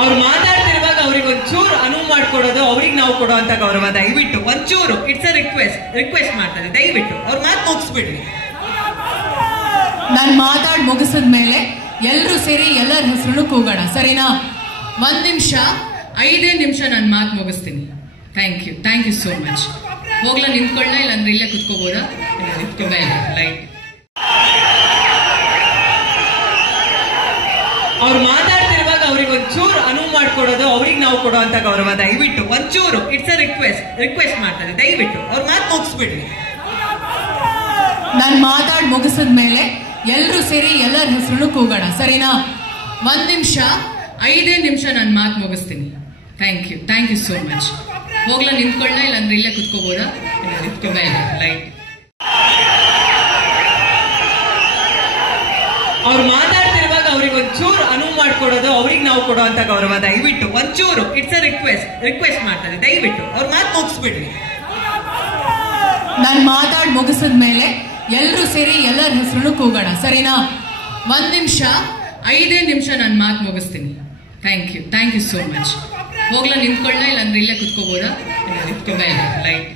ಅವ್ರು ಮಾತಾಡ್ತಿರುವಾಗ ಅವ್ರಿಗೆ ಒಂಚೂರು ಅನುವು ಮಾಡ್ಕೊಡೋದು ಅವ್ರಿಗೆ ನಾವು ಕೊಡುವಂತ ಗೌರವ. ದಯವಿಟ್ಟು ಒಂಚೂರು ಇಟ್ಸ್ ಅ ರಿಕ್ವೆಸ್ಟ್ ಮಾಡ್ತಾರೆ, ದಯವಿಟ್ಟು ಅವ್ರ ಮಾತು ಮುಗಿಸ್ಬಿಡ್ರಿ. ನಾನು ಮಾತಾಡಿ ಮುಗಿಸಿದ್ಮೇಲೆ ಎಲ್ಲರೂ ಸೇರಿ ಎಲ್ಲರ ಹೆಸರು ಕೂಗೋಣ, ಸರಿನಾ? 1 ನಿಮಿಷ 5 ನಿಮಿಷ ನಾನು ಮಾತು ಮುಗಿಸ್ತೀನಿ. Thank you so much. ಹೋಗ್ಲಾ ನಿಂತ್ಕೊಳ್ಳ, ಇಲ್ಲಾಂದ್ರೆ ಇಲ್ಲೇ ಕುತ್ಕೋಬೋದಾ? ಲೈಟ್. ಅವ್ರು ಮಾತಾಡ್ತಿರುವಾಗ ಅವ್ರಿಗೆ ಒಂಚೂರು ಅನುವು ಮಾಡ್ಕೊಡೋದು ಅವ್ರಿಗೆ ನಾವು ಕೊಡುವಂತ ಗೌರವ. ದಯವಿಟ್ಟು ಒಂಚೂರು ಇಟ್ಸ್ ಅ ರಿಕ್ವೆಸ್ಟ್ ಮಾಡ್ತಾರೆ, ದಯವಿಟ್ಟು ಅವ್ರ ಮಾತು ಮುಗಿಸ್ಬಿಡ್ರಿ. ನಾನು ಮಾತಾಡಿ ಮುಗಿಸಿದ್ಮೇಲೆ ಎಲ್ಲರೂ ಸೇರಿ ಎಲ್ಲರ ಹೆಸರು ಕೂಗೋಣ, ಸರಿನಾ? 1 ನಿಮಿಷ 5 ನಿಮಿಷ ನಾನು ಮಾತು ಮುಗಿಸ್ತೀನಿ. Thank you so much. ಹೋಗ್ಲಾ ನಿಂತ್ಕೊಳ್ಳ, ಇಲ್ಲಾಂದ್ರೆ ಇಲ್ಲೇ ಕುತ್ಕೋಬೋದಾ? ಲೈಟ್. ಅವ್ರು ಮಾತಾಡ್ತಿರುವಾಗ ಅವ್ರಿಗೆ ಒಂಚೂರು ಅನುವು ಮಾಡ್ಕೊಡೋದು ಅವ್ರಿಗೆ ನಾವು ಕೊಡುವಂತ ಗೌರವ. ದಯವಿಟ್ಟು ಒಂಚೂರು ಇಟ್ಸ್ ಅ ರಿಕ್ವೆಸ್ಟ್ ಮಾಡ್ತಾರೆ, ದಯವಿಟ್ಟು ಅವ್ರ ಮಾತು ಮುಗಿಸ್ಬಿಡ್ರಿ. ನಾನು ಮಾತಾಡಿ ಮುಗಿಸಿದ್ಮೇಲೆ ಎಲ್ಲರೂ ಸೇರಿ ಎಲ್ಲರ ಹೆಸರು ಕೂಗೋಣ, ಸರಿನಾ? 1 ನಿಮಿಷ 5 ನಿಮಿಷ ನಾನು ಮಾತು ಮುಗಿಸ್ತೀನಿ. Thank you so much. ಹೋಗ್ಲಾ ನಿಂತ್ಕೊಳ್ಳ, ಇಲ್ಲಾಂದ್ರೆ ಇಲ್ಲೇ ಕುತ್ಕೋಬೋದಾ? ಲೈಟ್.